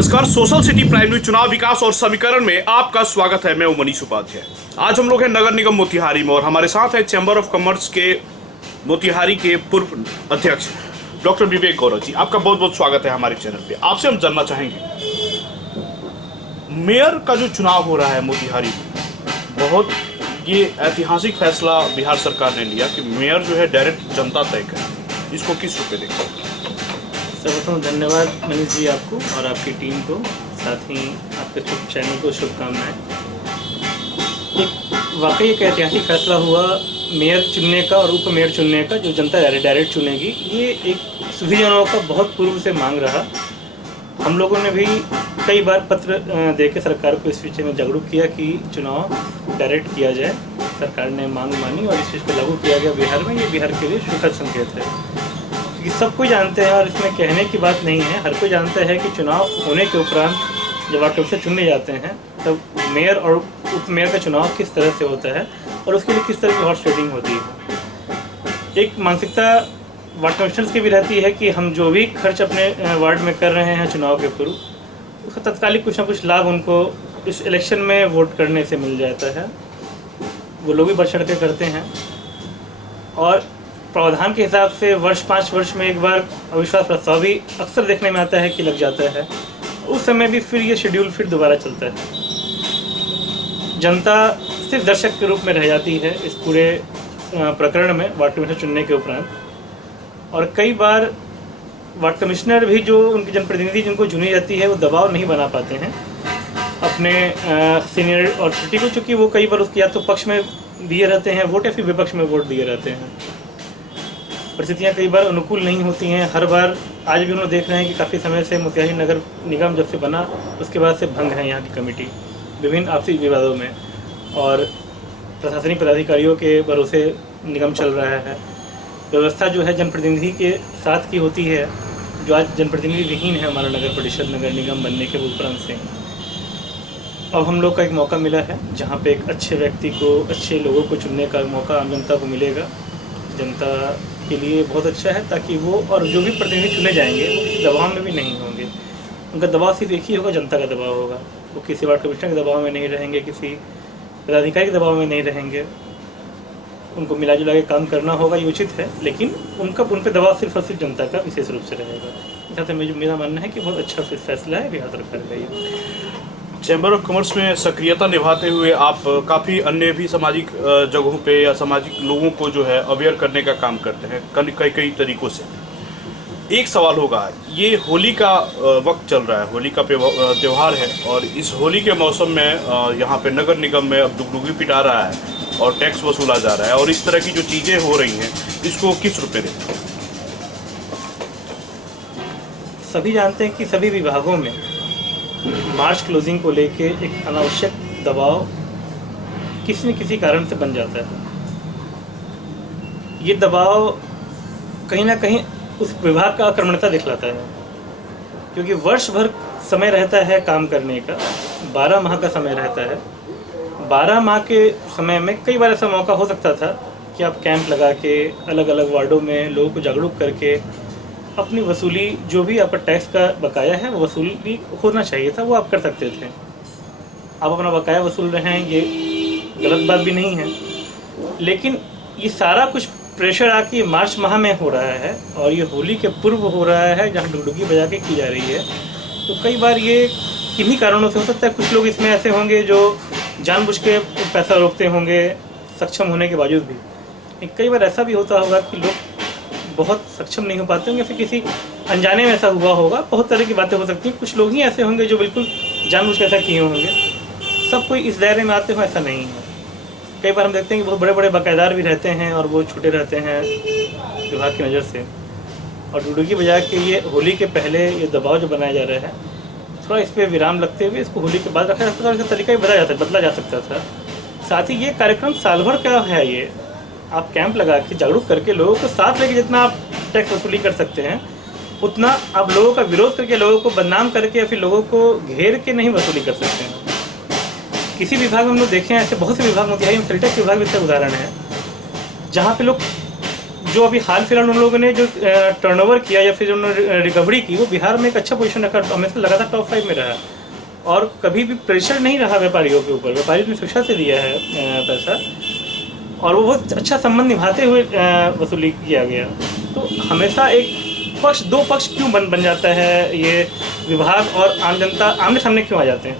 नमस्कार, social city prime news चुनाव विकास और समीकरण में आपका स्वागत है। मैं हूं मनीष उपाध्याय। आज हम लोग हैं नगर निगम मोतिहारी में और हमारे साथ है चैम्बर ऑफ कॉमर्स के मोतिहारी के पूर्व अध्यक्ष डॉक्टर विवेक गौरव जी। आपका बहुत बहुत स्वागत है हमारे चैनल पे। आपसे हम जानना चाहेंगे, मेयर का जो चुनाव हो रहा है मोतिहारी में, बहुत ये ऐतिहासिक फैसला बिहार सरकार ने लिया कि मेयर जो है डायरेक्ट जनता तय करे। इसको किस रूप में देखते हैं? सर्वप्रथम धन्यवाद मनीष जी आपको और आपकी टीम को, साथ ही आपके चैनल को शुभकामनाएं। वाकई एक ऐतिहासिक फैसला हुआ मेयर चुनने का और उप मेयर चुनने का, जो जनता डायरेक्ट चुनेगी। ये एक सुविधाओं का बहुत पूर्व से मांग रहा। हम लोगों ने भी कई बार पत्र दे के सरकार को इस विषय में जागरूक किया कि चुनाव डायरेक्ट किया जाए। सरकार ने मांग मानी और इस चीज़ को लागू किया गया बिहार में। ये बिहार के लिए सुखद संकेत है, क्योंकि सब कोई जानते हैं और इसमें कहने की बात नहीं है। हर कोई जानता है कि चुनाव होने के उपरांत जब वार्ड से चुने जाते हैं तब मेयर और उप मेयर का चुनाव किस तरह से होता है और उसके लिए किस तरह की हॉर्स ट्रेडिंग होती है। एक मानसिकता वार्ड कमिश्नर्स की भी रहती है कि हम जो भी खर्च अपने वार्ड में कर रहे हैं चुनाव के पूर्व, उसका तत्कालिक कुछ ना कुछ लाभ उनको इस इलेक्शन में वोट करने से मिल जाता है। वो लोग भी बढ़ चढ़ के करते हैं और प्रावधान के हिसाब से 5 वर्ष में एक बार अविश्वास प्रस्ताव भी अक्सर देखने में आता है कि लग जाता है। उस समय भी फिर ये शेड्यूल फिर दोबारा चलता है। जनता सिर्फ दर्शक के रूप में रह जाती है इस पूरे प्रकरण में वार्ड कमिश्नर चुनने के उपरांत। और कई बार वार्ड कमिश्नर भी, जो उनके जनप्रतिनिधि जिनको चुनी जाती है, वो दबाव नहीं बना पाते हैं अपने सीनियर अथॉरिटी को, चूँकि वो कई बार उसके या तो पक्ष में दिए रहते हैं वोट या फिर विपक्ष में वोट दिए रहते हैं। परिस्थितियाँ कई बार अनुकूल नहीं होती हैं। हर बार आज भी हम लोग देख रहे हैं कि काफ़ी समय से मोतिहारी नगर निगम जब से बना उसके बाद से भंग है यहाँ की कमेटी विभिन्न आपसी विवादों में, और प्रशासनिक पदाधिकारियों के भरोसे निगम चल रहा है। व्यवस्था जो है जनप्रतिनिधि के साथ की होती है, जो आज जनप्रतिनिधि विहीन है हमारा नगर परिषद नगर निगम बनने के उपरांत से। अब हम लोग का एक मौका मिला है जहाँ पे एक अच्छे व्यक्ति को, अच्छे लोगों को चुनने का मौका आम जनता को मिलेगा। जनता के लिए बहुत अच्छा है, ताकि वो और जो भी प्रतिनिधि चुने जाएंगे वो किसी दबाव में भी नहीं होंगे। उनका दबाव सिर्फ एक ही होगा, जनता का दबाव होगा। वो किसी वार्ड कमिश्नर के दबाव में नहीं रहेंगे, किसी पदाधिकारी के दबाव में नहीं रहेंगे। उनको मिला जुला के काम करना होगा, ये उचित है, लेकिन उन पर दबाव सिर्फ और सिर्फ जनता का विशेष रूप से रहेगा। जहाँ मेरा मानना है कि बहुत अच्छा फैसला है बिहार सरकार का ये। चैम्बर ऑफ कॉमर्स में सक्रियता निभाते हुए आप काफ़ी अन्य भी सामाजिक जगहों पे या सामाजिक लोगों को जो है अवेयर करने का काम करते हैं कई तरीक़ों से। एक सवाल होगा, ये होली का वक्त चल रहा है, होली का त्यौहार है, और इस होली के मौसम में यहाँ पे नगर निगम में अब डुगडुगी पिटा रहा है और टैक्स वसूला जा रहा है, और इस तरह की जो चीज़ें हो रही हैं, इसको किस रूप में देखते हैं? सभी जानते हैं कि सभी विभागों में मार्च क्लोजिंग को लेके एक अनावश्यक दबाव किसी न किसी कारण से बन जाता है। ये दबाव कहीं ना कहीं उस विभाग का अकर्मण्यता दिखलाता है, क्योंकि वर्ष भर समय रहता है काम करने का, 12 माह का समय रहता है। 12 माह के समय में कई बार ऐसा मौका हो सकता था कि आप कैंप लगा के अलग अलग वार्डों में लोगों को जागरूक करके अपनी वसूली, जो भी आपका टैक्स का बकाया है वो वसूली होना चाहिए था, वो आप कर सकते थे। आप अपना बकाया वसूल रहे हैं, ये गलत बात भी नहीं है, लेकिन ये सारा कुछ प्रेशर आके मार्च माह में हो रहा है और ये होली के पूर्व हो रहा है, जहाँ डुगडुगी बजा के की जा रही है। तो कई बार ये किन्हीं कारणों से हो सकता है। कुछ लोग इसमें ऐसे होंगे जो जानबूझ के पैसा रोकते होंगे सक्षम होने के बावजूद भी। कई बार ऐसा भी होता होगा कि लोग बहुत सक्षम नहीं हो पाते होंगे, फिर किसी अनजाने में ऐसा हुआ होगा। बहुत तरह की बातें हो सकती हैं। कुछ लोग ही ऐसे होंगे जो बिल्कुल जानबूझ के ऐसा किए होंगे। सब कोई इस दायरे में आते हो ऐसा नहीं है। कई बार हम देखते हैं कि बहुत बड़े बड़े बाकायदार भी रहते हैं और वो छूटे रहते हैं विभाग की नज़र से। और डुगडुगी बजा के ये होली के पहले ये दबाव जो बनाया जा रहा है, थोड़ा इस पर विराम लगते हुए इसको होली के बाद रखा जा सकता था। इसका तरीका भी बदला जा सकता था। साथ ही ये कार्यक्रम साल भर का है। ये आप कैंप लगा के जागरूक करके लोगों को साथ लेके जितना आप टैक्स वसूली कर सकते हैं, उतना आप लोगों का विरोध करके, लोगों को बदनाम करके या फिर लोगों को घेर के नहीं वसूली कर सकते हैं। किसी विभाग में हम लोग देखे हैं, ऐसे बहुत से विभाग, मोतिहारी में सेल टैक्स विभाग भी इसका उदाहरण है, जहाँ पे लोग जो अभी हाल फिलहाल उन लोगों ने जो टर्नओवर किया या फिर जो उन्होंने रिकवरी की, वो बिहार में एक अच्छा पोजीशन रखा, हमेशा लगातार टॉप 5 में रहा और कभी भी प्रेशर नहीं रहा व्यापारियों के ऊपर। व्यापारी ने शिक्षा से दिया है पैसा और वो बहुत अच्छा संबंध निभाते हुए वसूली किया गया। तो हमेशा एक पक्ष, दो पक्ष क्यों बन जाता है, ये विभाग और आम जनता आमने सामने क्यों आ जाते हैं,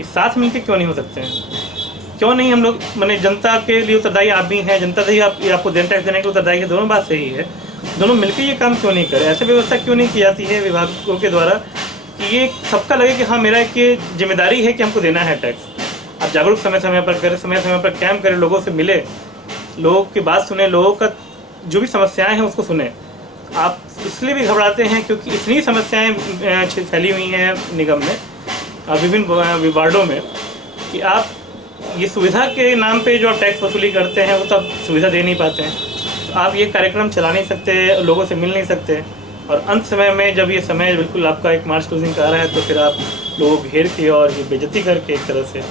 इस साथ मिलकर क्यों नहीं हो सकते हैं? क्यों नहीं हम लोग, मैंने जनता के लिए उत्तरदायी आप भी हैं, जनता से ही आपको टैक्स देने के उत्तरदायी है, दोनों बात सही है, दोनों मिलकर ये काम क्यों नहीं करें? ऐसे व्यवस्था क्यों नहीं की जाती है विभागों के द्वारा कि ये सबका लगे कि हाँ मेरा एक ये जिम्मेदारी है कि हमको देना है टैक्स। आप जागरूक समय समय पर करें, समय समय पर कैंप करें, लोगों से मिले, लोगों की बात सुने, लोगों का जो भी समस्याएं हैं उसको सुने। आप इसलिए भी घबराते हैं क्योंकि इतनी समस्याएं फैली हुई हैं निगम में, विभिन्न वार्डों में, कि आप ये सुविधा के नाम पे जो आप टैक्स वसूली करते हैं वो तो आप सुविधा दे नहीं पाते हैं। तो आप ये कार्यक्रम चला नहीं सकते, लोगों से मिल नहीं सकते, और अंत समय में जब ये समय बिल्कुल आपका एक मार्च क्लोजिंग का आ रहा है तो फिर आप लोगों को घेर के और ये बेइज्जती करके एक तरह से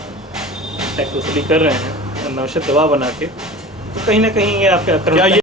टैक्स वसूली कर रहे हैं, अनावश्यक दबाव बना के, तो कहीं ना कहीं ये आपके